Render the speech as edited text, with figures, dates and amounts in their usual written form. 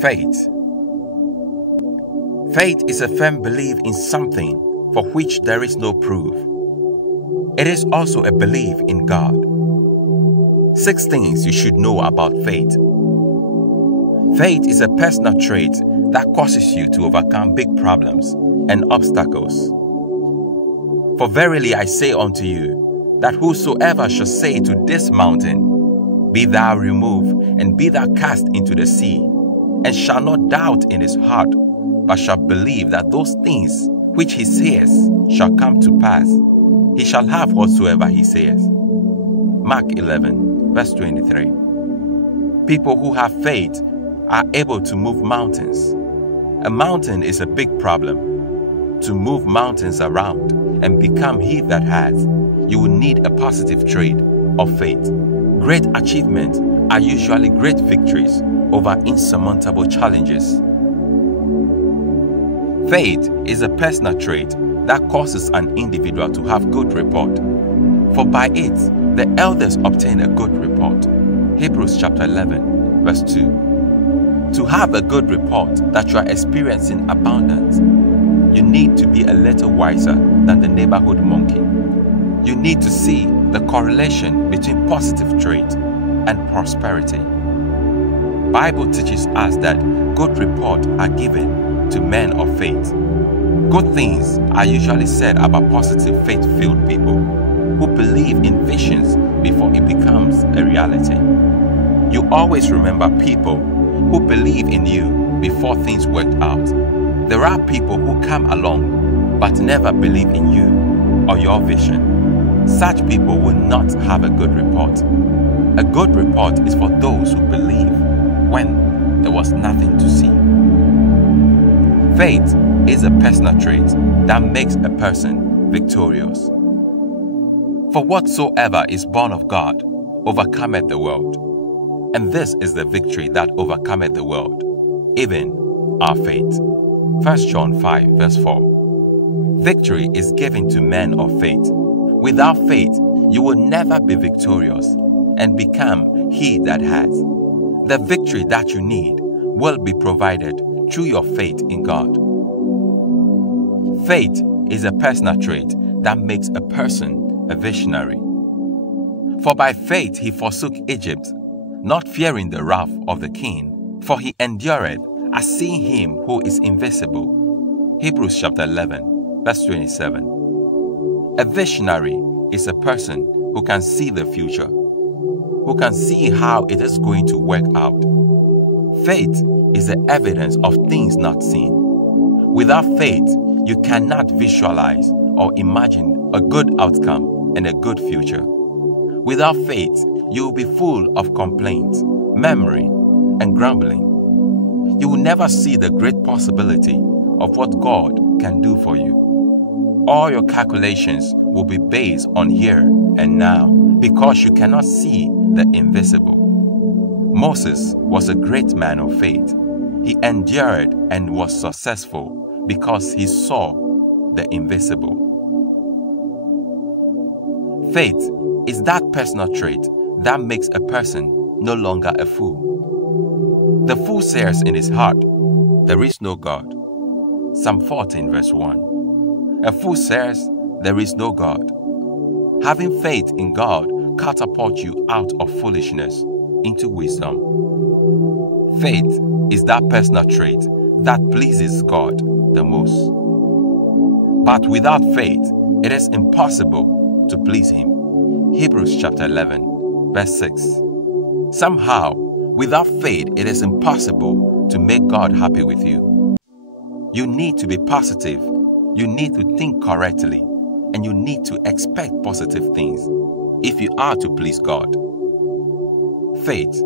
Faith. Faith is a firm belief in something for which there is no proof. It is also a belief in God. 6 things you should know about faith. Faith is a personal trait that causes you to overcome big problems and obstacles. For verily I say unto you, that whosoever shall say to this mountain, Be thou removed, and be thou cast into the sea, and shall not doubt in his heart, but shall believe that those things which he says shall come to pass, he shall have whatsoever he says. Mark 11, verse 23. People who have faith are able to move mountains. A mountain is a big problem. To move mountains around and become he that has, you will need a positive trait of faith. Great achievements are usually great victories over insurmountable challenges. Faith is a personal trait that causes an individual to have good report. For by it, the elders obtain a good report. Hebrews chapter 11, verse 2. To have a good report that you are experiencing abundance, you need to be a little wiser than the neighborhood monkey. You need to see the correlation between positive trait and prosperity. Bible teaches us that good reports are given to men of faith. Good things are usually said about positive faith-filled people who believe in visions before it becomes a reality. You always remember people who believe in you before things work out. There are people who come along but never believe in you or your vision. Such people will not have a good report. A good report is for those who believe when there was nothing to see. Faith is a personal trait that makes a person victorious. For whatsoever is born of God overcometh the world. And this is the victory that overcometh the world, even our faith. 1 John 5, verse 4. Victory is given to men of faith. Without faith, you will never be victorious and become he that has. The victory that you need will be provided through your faith in God. Faith is a personal trait that makes a person a visionary. For by faith he forsook Egypt, not fearing the wrath of the king, for he endureth as seeing him who is invisible. Hebrews chapter 11, verse 27. A visionary is a person who can see the future, who can see how it is going to work out. Faith is the evidence of things not seen. Without faith, you cannot visualize or imagine a good outcome and a good future. Without faith, you will be full of complaints, murmuring, and grumbling. You will never see the great possibility of what God can do for you. All your calculations will be based on here and now because you cannot see the invisible. Moses was a great man of faith. He endured and was successful because he saw the invisible. Faith is that personal trait that makes a person no longer a fool. The fool says in his heart, There is no God. Psalm 14 verse 1. A fool says, There is no God. Having faith in God catapults you out of foolishness into wisdom. Faith is that personal trait that pleases God the most. But without faith, it is impossible to please Him. Hebrews chapter 11, verse 6. Somehow, without faith, it is impossible to make God happy with you. You need to be positive. You need to think correctly. And you need to expect positive things if you are to please God. Faith